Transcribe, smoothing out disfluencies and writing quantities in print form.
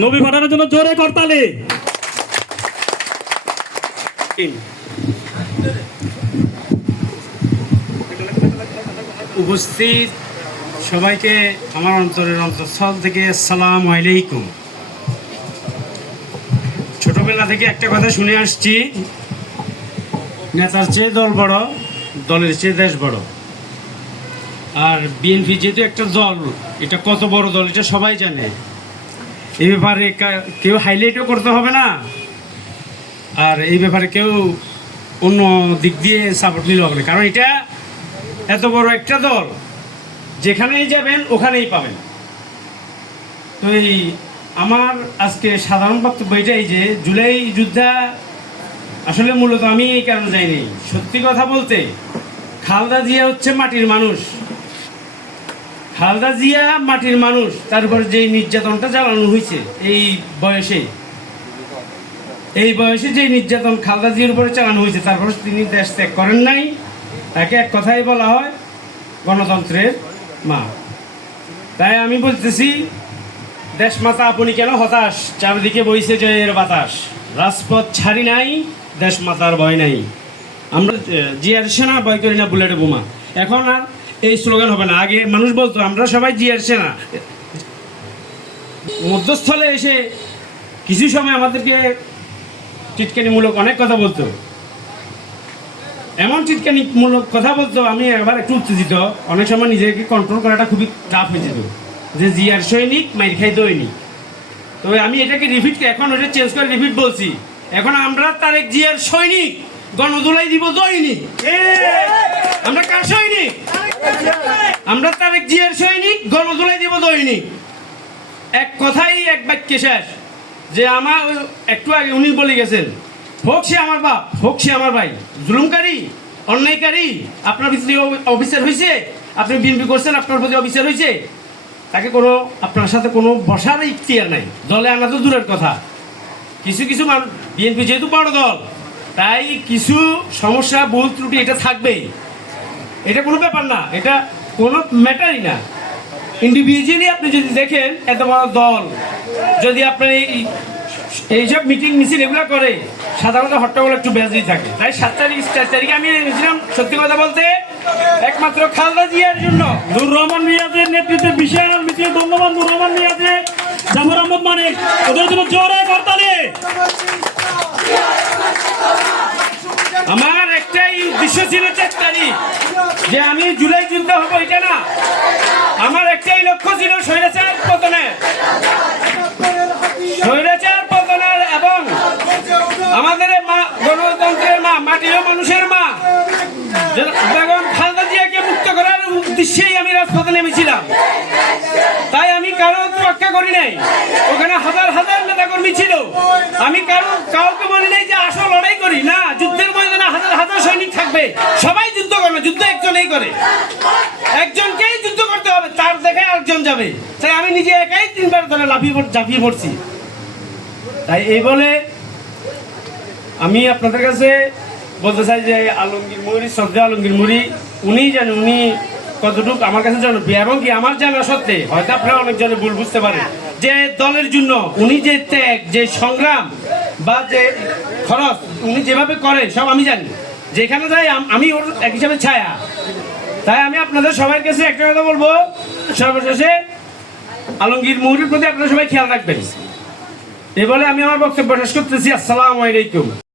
নবী পাঠানোর জন্য জোরে করতালি। উপস্থিত সবাইকে আমার অন্তরের অন্তঃস্থল থেকে আসসালামু আলাইকুম। ছোটবেলা থেকে একটা কথা শুনে আসছি, নেতার চেয়ে দল বড়, দলের চেয়ে দেশ বড়। আর বিএনপি যেহেতু একটা দল, এটা কত বড় দল এটা সবাই জানে। এই ব্যাপারে কেউ হাইলাইটও করতে হবে না, আর এই ব্যাপারে কেউ অন্য দিক দিয়ে সাপোর্ট নিলে হবে না, কারণ এটা এত বড় একটা দল, যেখানেই যাবেন ওখানেই পাবেন। তো এই আমার আজকে সাধারণ বক্তব্য এটাই যে জুলাই যুদ্ধা আসলে মূলত আমি এই কারণে যাইনি। সত্যি কথা বলতে, খালেদা জিয়া হচ্ছে মাটির মানুষ। খালেদা জিয়া মাটির মানুষ, তারপর যে নির্যাতনটা চালানো হয়েছে এই বয়সে যে নির্যাতন খালেদা জিয়ার উপরে চালানো হয়েছে, তারপর তিনি দেশ ত্যাগ করেন নাই। তাকে এক কথাই বলা হয় গণতন্ত্রের মা। তাই আমি বলতেছি, দেশমাতা আপনি কেন হতাশ, চারদিকে বইছে জয়ের বাতাস, রাজপথ ছাড়ি নাই, দেশমাতার ভয় নাই। আমরা জিয়ার সেনা, ভয় করি না বুলেটে বোমা। এখন আর এই স্লোগান হবে না। আগে মানুষ বলতো আমরা সবাই জিয়ার সেনা। মধ্যস্থলে এসে কিছু সময় আমাদেরকে টিটকানিমূলক অনেক কথা বলতো, এমন টিটকানিমূলক কথা বলতো, আমি একবার একটু উত্তেজিত, অনেক সময় নিজেকে কন্ট্রোল করাটা খুবই টাফ হয়ে যেত, যে জিয়ার সৈনিক মাইর খাই দৈনিক। তো আমি এটাকে এখন ওটা চেঞ্জ করে রিপিট বলছি, এখন আমরা তারেক জিয়ার সৈনিক, গণদোলাই দিব দৈনিক। আমরা কার সৈনিক? আমরা তারেক জিয়ার সৈনিক, গণদোলাই দিব দৈনিক। এক কথাই এক বাক্যে শেষ। যে আমার একটু আগে উনি বলে গেছেন, হোক সে আমার বাপ, হোক সে আমার ভাই, জুলুমকারী, অন্যায়কারী, আপনার ভিতরে অফিসার হয়েছে, আপনি বিএনপি করছেন, আপনার প্রতি অফিসার হয়েছে, তাকে কোনো আপনার সাথে কোনো বসার ইখতিয়ার নাই। দলে আনা তো দূরের কথা। কিছু কিছু মানুষ, বিএনপি যেহেতু বড় দল, তাই কিছু সমস্যা, ভুল ত্রুটি এটা থাকবেই। এটা কোনো ব্যাপার না, এটা কোনো ম্যাটারই না। ইন্ডিভিজুয়ালি আপনি যদি দেখেন, এত বড় দল যদি আপনি এইসব মিটিং মিছিল এগুলো করে, সাধারণত হট্টগোল একটু বেজেই থাকে। তাই 7 তারিখ 4 তারিখে আমি এনেছিলাম, সত্যি কথা বলতে, একমাত্র খালেদা জিয়ার জন্য। নূর রহমান মিয়াজের নেতৃত্বে বিশাল মিছিল। ধন্যবাদ নূর রহমান মিয়াজে, জাফর আহমদ মানিক, ওদের জন্য জোরে করতালি। আমার একটাই উদ্দেশ্য ছিল 4 তারিখ, যে আমি জুলাই যুদ্ধ হবো এটা না, আমার একটাই লক্ষ্য ছিল স্বৈরাচার পতনের, এবং আমাদের মা, গণতন্ত্রের মা, মাটির মানুষের মা বেগম খালেদা জিয়াকে মুক্ত করার উদ্দেশ্যেই আমি রাজপথে নেমেছিলাম। তাই আমি কারো রক্ষা করি নাই। ওখানে হাজার হাজার নেতাকর্মী ছিল, আমি কাউকে বলি নাই যে আসল লড়াই করি না। যুদ্ধের ময়দানে হাজার হাজার সৈনিক থাকবে, সবাই যুদ্ধ করবে, যুদ্ধ একজনেই করে, একজনকেই যুদ্ধ করতে হবে, তার দেখে আরেকজন যাবে। তাই আমি নিজে একাই 3বার ধরে ঝাঁপিয়ে পড়ছি। তাই এই বলে আমি আপনাদের কাছে বলতে চাই যে আলমগীর মুহুরী, শ্রদ্ধা আলমগীর মুহুরী, উনিই জানেন উনি কতটুকু আমার কাছে জনপ্রিয়, এবং কি আমার জানা সত্ত্বে হয়তো আপনারা অনেকজনে ভুল বুঝতে পারেন যে দলের জন্য উনি যে ত্যাগ, যে সংগ্রাম বা যে খরচ উনি যেভাবে করেন সব আমি জানি। যেখানে যাই আমি ওর এক হিসাবে ছায়া। তাই আমি আপনাদের সবার কাছে একটা কথা বলবো, সর্বশেষে আলমগীর মুহুরীর প্রতি আপনারা সবাই খেয়াল রাখবেন। এই বলে আমি আমার বক্তব্য শেষ করতেছি। আসসালামু আলাইকুম।